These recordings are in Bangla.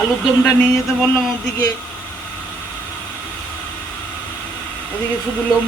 আলুর দমটা নিয়ে যেতে বললাম ওদিকে, ওদিকে শুধু লোম।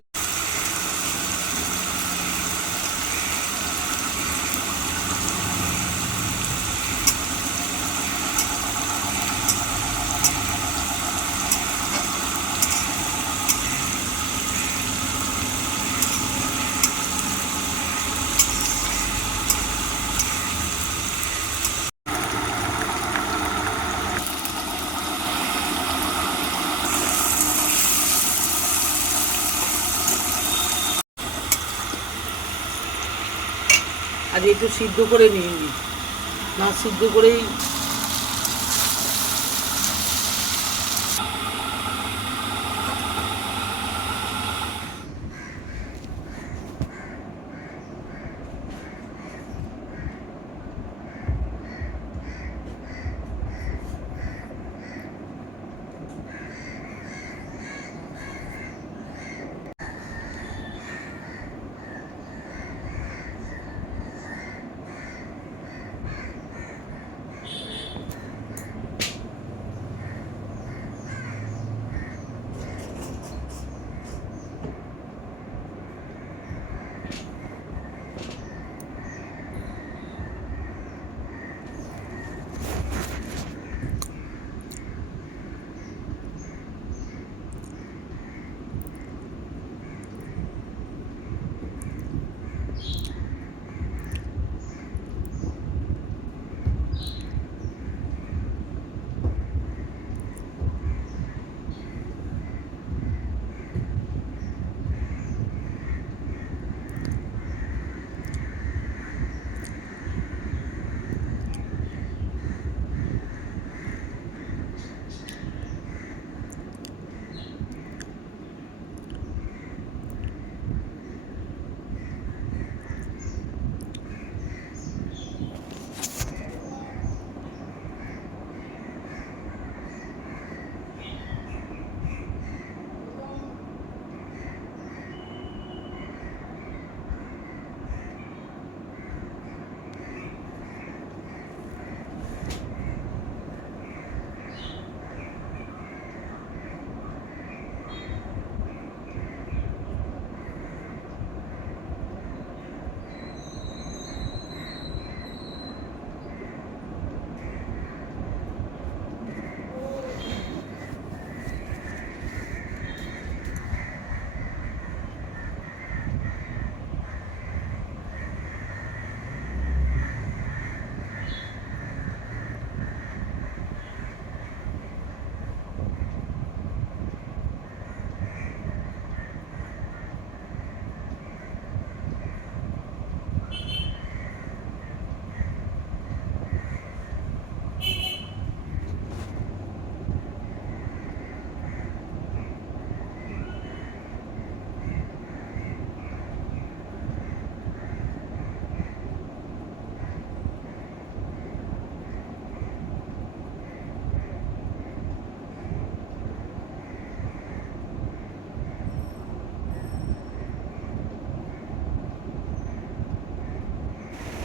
আর একটু সিদ্ধ করে নিয়ে নি, না সিদ্ধ করেই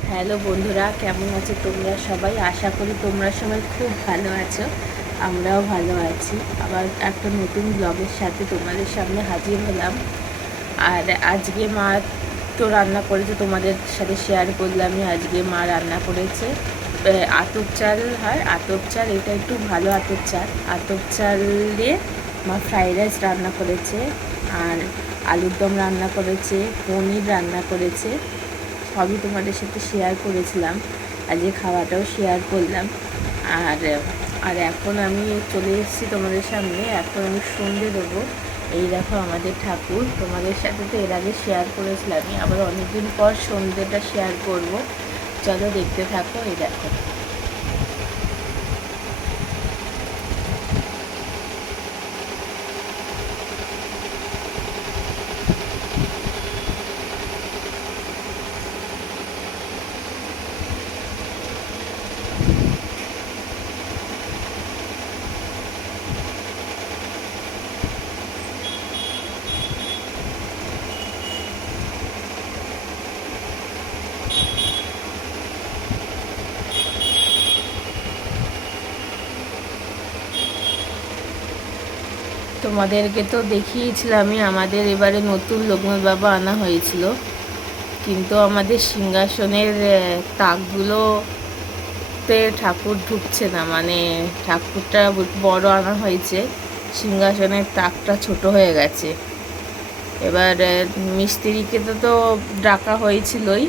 হ্যালো বন্ধুরা, কেমন আছো তোমরা সবাই? আশা করি তোমরা সবাই খুব ভালো আছো, আমরাও ভালো আছি। আবার একটা নতুন ব্লগের সাথে তোমাদের সামনে হাজির হলাম। আর আজকে মা তো রান্না করেছে, তোমাদের সাথে শেয়ার করলামই। আজকে মা রান্না করেছে আতপ চাল হয়, আতপ চাল, এটা একটু ভালো আতপ চাল। আতপ চাল দিয়ে মা ফ্রাইড রাইস রান্না করেছে, আর আলুর দম রান্না করেছে, পনির রান্না করেছে। সবই তোমাদের সাথে শেয়ার করেছিলাম, আজকে খাওয়াটাও শেয়ার করলাম। আর আর এখন আমি চলে এসেছি তোমাদের সামনে। এখন আমি সন্ধে দেবো। এই দেখো আমাদের ঠাকুর, তোমাদের সাথে তো এর আগে শেয়ার করেছিলামই, আবার অনেকদিন পর সন্ধেটা শেয়ার করব। চলো দেখতে থাকো। এই দেখো তোমাদেরকে তো দেখিয়েছিলামই, আমাদের এবারে নতুন লোকনাথ বাবা আনা হয়েছিল, কিন্তু আমাদের সিংহাসনের তাকগুলোতে ঠাকুর ঢুকছে না, মানে ঠাকুরটা বড় আনা হয়েছে, সিংহাসনের তাকটা ছোট হয়ে গেছে। এবার মিস্ত্রিকে তো ডাকা হয়েছিলই,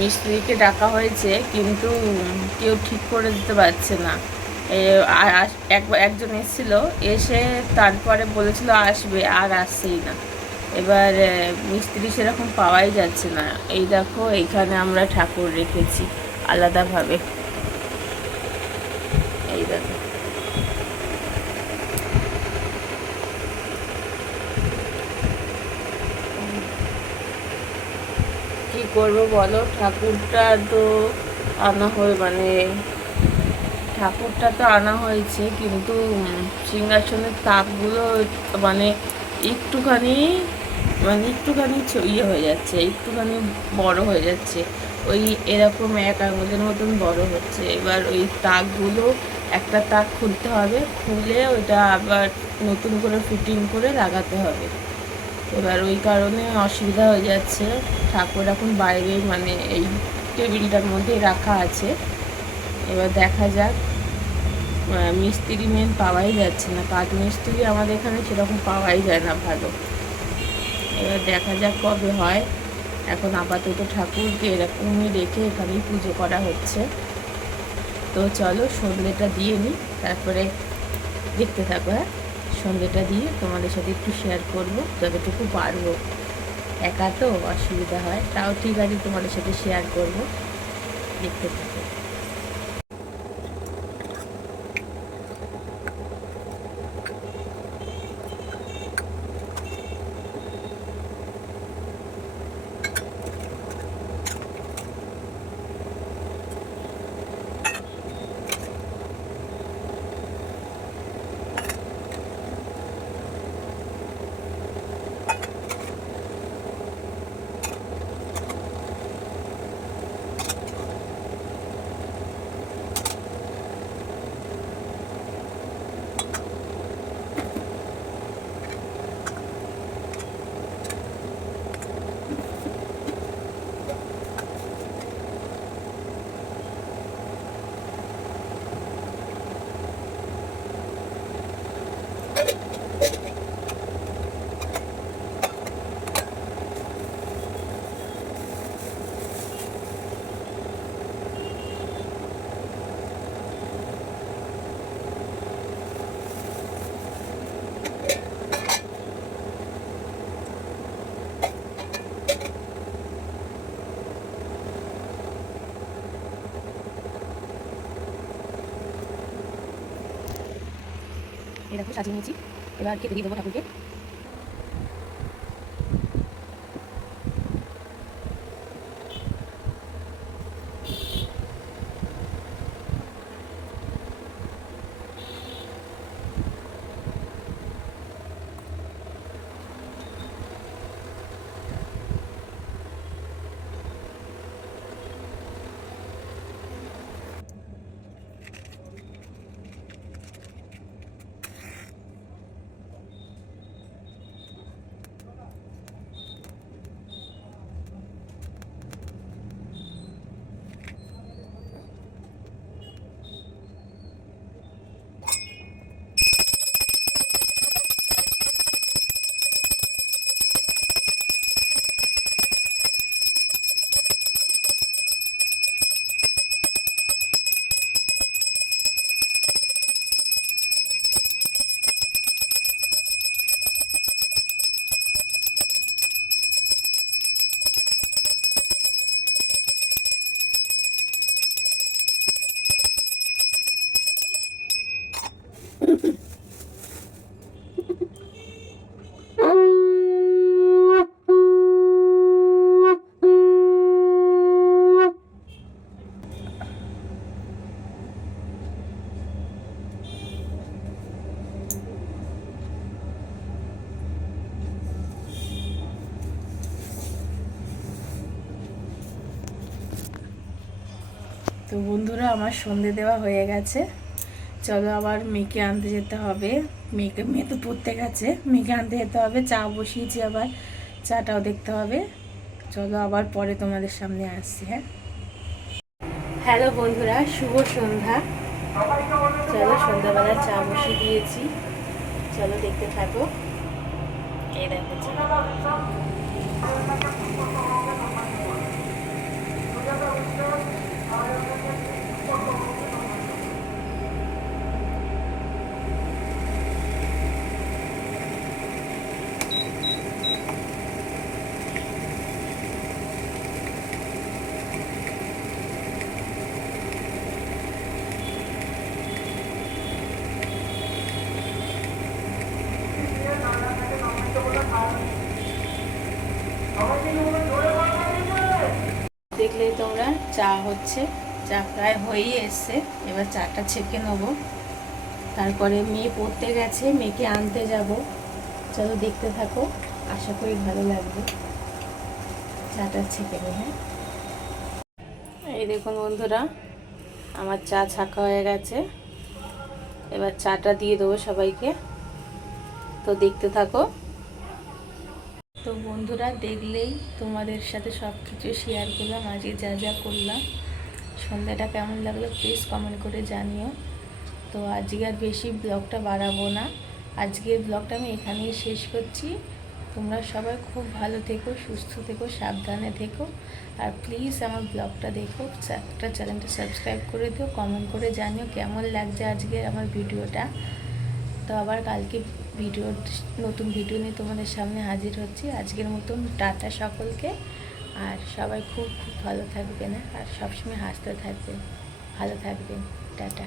মিস্ত্রিকে ডাকা হয়েছে, কিন্তু কেউ ঠিক করে দিতে পারছে না। একজন এসেছিল, এসে তারপরে বলেছিল আসবে, আর আসছেই না। এবার মিস্ত্রি সেরকম পাওয়াই যাচ্ছে না। এই দেখো এইখানে আমরা ঠাকুর রেখেছি আলাদাভাবে, এই দেখো। কি করবো বলো, ঠাকুরটা তো আনা হয়েছে, কিন্তু সিংহাসনের তাকগুলো মানে একটুখানি ইয়ে হয়ে যাচ্ছে, একটুখানি বড় হয়ে যাচ্ছে, ওই এরকম 1 আঙুলের মতন বড় হচ্ছে। এবার ওই তাকগুলো একটা তাক খুলতে হবে, খুলে ওইটা আবার নতুন করে ফিটিং করে লাগাতে হবে। এবার ওই কারণে অসুবিধা হয়ে যাচ্ছে। ঠাকুর এখন বাইরে, মানে এই টেবিলটার মধ্যেই রাখা আছে। এবার দেখা যাক, মিস্ত্রি মেন পাওয়াই যাচ্ছে না, কাঠ মিস্ত্রি আমাদের এখানে সেরকম পাওয়াই যায় না ভালো। এবার দেখা যাক কবে হয়। এখন আপাতত ঠাকুরকে এরকমই রেখে এখানেই পুজো করা হচ্ছে। তো চলো সন্ধ্যেটা দিয়ে নিই, তারপরে দেখতে থাকো। হ্যাঁ, সন্ধ্যেটা দিয়ে তোমাদের সাথে একটু শেয়ার করবো যতটুকু পারবো। একা তো অসুবিধা হয়, তাও ঠিক আছে, তোমাদের সাথে শেয়ার করবো, দেখতে থাকো। এরকম সাজিয়ে নিয়েছি, এবার খেতে দিয়ে দেবো ঠাকুরকে। তো বন্ধুরা, আমার সন্ধে দেওয়া হয়ে গেছে, চলো আবার মেয়েকে আনতে যেতে হবে। মেয়ে তো পড়তে গেছে, মেয়েকে আনতে যেতে হবে। চা বসিয়েছি, আবার চাটাও দেখতে হবে। চলো আবার পরে তোমাদের সামনে আসছি। হ্যাঁ, হ্যালো বন্ধুরা, শুভ সন্ধ্যা। চলো সন্ধ্যাবেলা চা বসিয়ে দিয়েছি, চলো দেখতে থাকো। এই দেখো চা। দেখলেই তোমরা চা হচ্ছে, চা প্রায় হয়েই এসছে। এবার চাটা ছেঁকে নেবো, তারপরে মেয়ে পড়তে গেছে, মেয়েকে আনতে যাব। চলো দেখতে থাকো, আশা করি ভালো লাগবে। চাটা ছেঁকে নেই। হ্যাঁ, এই দেখুন বন্ধুরা, আমার চা ছাঁকা হয়ে গেছে। এবার চাটা দিয়ে দেবো সবাইকে, তো দেখতে থাকো। তো বন্ধুরা, দেখলেই তোমাদের সাথে সব কিছু শেয়ার করলাম, আজকে যা যা করলাম। সন্ধ্যাটা কেমন লাগলো প্লিজ কমেন্ট করে জানিও। তো আজকে আর বেশি ব্লগটা বাড়াবো না, আজকের ব্লগটা আমি এখানেই শেষ করছি। তোমরা সবাই খুব ভালো থেকো, সুস্থ থেকো, সাবধানে থেকো। আর প্লিজ আমার ব্লগটা দেখো, একটা চ্যানেলটা সাবস্ক্রাইব করে দিও, কমেন্ট করে জানিও কেমন লাগছে আজকে আমার ভিডিওটা। তো আবার কালকে নতুন ভিডিও নিয়ে তোমাদের সামনে হাজির হচ্ছি। আজকের মতন টাটা সকলকে। আর সবাই খুব খুব ভালো থাকবেন, আর সবসময় হাসতে থাকবেন, ভালো থাকবেন। টাটা।